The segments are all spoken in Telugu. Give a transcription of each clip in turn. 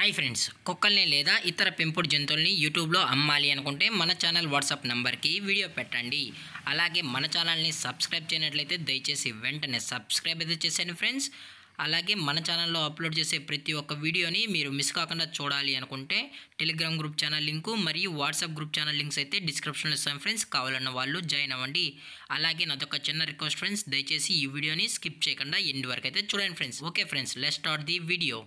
హాయ్ ఫ్రెండ్స్, కుక్కల్ని లేదా ఇతర పెంపుడు జంతువుల్ని యూట్యూబ్లో అమ్మాలి అనుకుంటే మన ఛానల్ వాట్సాప్ నెంబర్కి వీడియో పెట్టండి. అలాగే మన ఛానల్ని సబ్స్క్రైబ్ చేయనట్లయితే దయచేసి వెంటనే సబ్స్క్రైబ్ అయితే చేసేయండి ఫ్రెండ్స్. అలాగే మన ఛానల్లో అప్లోడ్ చేసే ప్రతి ఒక్క వీడియోని మీరు మిస్ కాకుండా చూడాలి అనుకుంటే టెలిగ్రామ్ గ్రూప్ ఛానల్ లింకు మరియు వాట్సాప్ గ్రూప్ ఛానల్ లింక్స్ అయితే డిస్క్రిప్షన్లో ఇస్తాను ఫ్రెండ్స్. కావాలన్న వాళ్ళు జాయిన్ అవ్వండి. అలాగే నాదొక చిన్న రిక్వెస్ట్ ఫ్రెండ్స్, దయచేసి ఈ వీడియోని స్కిప్ చేయకుండా ఎండ్ వరకు అయితే చూడండి friends. Okay friends, let's start the video.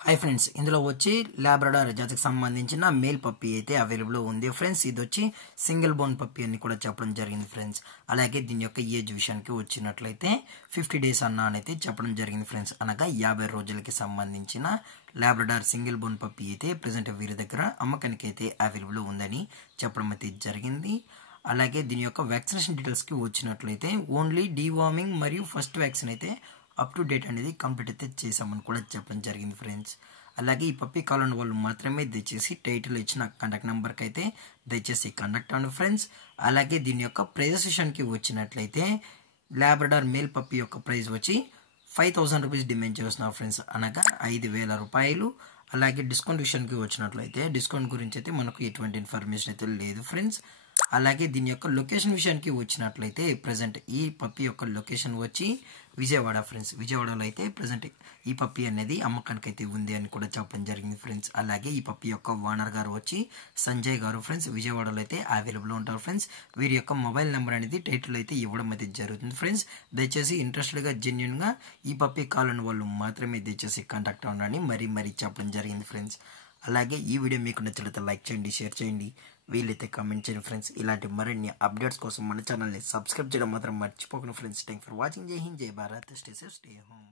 Hi friends, ఇందులో వచ్చి లాబ్రడార్ జాతికి సంబంధించిన మేల్ పప్పీ అయితే అవైలబుల్ ఉంది ఫ్రెండ్స్. ఇది వచ్చి సింగిల్ బోన్ పప్పీ అని కూడా చెప్పడం జరిగింది ఫ్రెండ్స్. అలాగే దీని యొక్క ఏజ్ విషయానికి వచ్చినట్లయితే 50 days అయితే చెప్పడం జరిగింది ఫ్రెండ్స్. అనగా 50 రోజులకి సంబంధించిన లాబ్రడార్ సింగిల్ బోన్ పప్పీ అయితే ప్రజెంట్ వీరి దగ్గర అమ్మకానికి అయితే అవైలబుల్ ఉందని చెప్పడం అయితే జరిగింది. అలాగే దీని యొక్క వ్యాక్సినేషన్ డీటెయిల్స్కి వచ్చినట్లయితే ఓన్లీ డీవార్మింగ్ మరియు ఫస్ట్ వ్యాక్సిన్ అయితే అప్ టు డేట్ అనేది కంప్లీట్ అయితే చేసామని కూడా చెప్పడం జరిగింది ఫ్రెండ్స్. అలాగే ఈ పప్పీ కావాలని వాళ్ళు మాత్రమే దయచేసి టైటిల్ ఇచ్చిన కాంటాక్ట్ నెంబర్కి అయితే దయచేసి కాంటాక్ట్ అవ్వండి ఫ్రెండ్స్. అలాగే దీని యొక్క ప్రైజెస్ విషయానికి వచ్చినట్లయితే లాబ్రడార్ మేల్ పప్పీ యొక్క ప్రైస్ వచ్చి 5000 రూపీస్ డిమాండ్ చేస్తున్నారు ఫ్రెండ్స్, అనగా 5000 రూపాయలు. అలాగే డిస్కౌంట్ విషయానికి వచ్చినట్లయితే డిస్కౌంట్ గురించి అయితే మనకు ఎటువంటి ఇన్ఫర్మేషన్ అయితే లేదు ఫ్రెండ్స్. అలాగే దీని యొక్క లొకేషన్ విషయానికి వచ్చినట్లయితే ప్రజెంట్ ఈ పప్పీ యొక్క లొకేషన్ వచ్చి విజయవాడ ఫ్రెండ్స్. విజయవాడలో అయితే ప్రజెంట్ ఈ పప్పీ అనేది అమ్మకానికి అయితే ఉంది అని కూడా చెప్పడం జరిగింది ఫ్రెండ్స్. అలాగే ఈ పప్పీ యొక్క ఓనర్ గారు వచ్చి సంజయ్ గారు ఫ్రెండ్స్. విజయవాడలో అయితే అవైలబుల్ ఉంటారు ఫ్రెండ్స్. వీరి యొక్క మొబైల్ నెంబర్ అనేది టైటిల్ అయితే ఇవ్వడం అయితే జరుగుతుంది ఫ్రెండ్స్. దయచేసి ఇంట్రెస్టెడ్గా జెన్యున్గా ఈ పప్పీ కావాలని వాళ్ళు మాత్రమే దయచేసి కాంటాక్ట్ అవ్వండి మరీ చెప్పడం జరిగింది ఫ్రెండ్స్. అలాగే ఈ వీడియో మీకు నచ్చినట్లయితే లైక్ చేయండి, షేర్ చేయండి, వీలైతే కామెంట్ చేయండి ఫ్రెండ్స్. ఇలాంటి మరిన్ని అప్డేట్స్ కోసం మన ఛానల్ని సబ్స్క్రైబ్ చేయడం మాత్రం మర్చిపోకండి ఫ్రెండ్స్. Thank for watching. జై హింద్, జై Bharat, stay safe, stay home.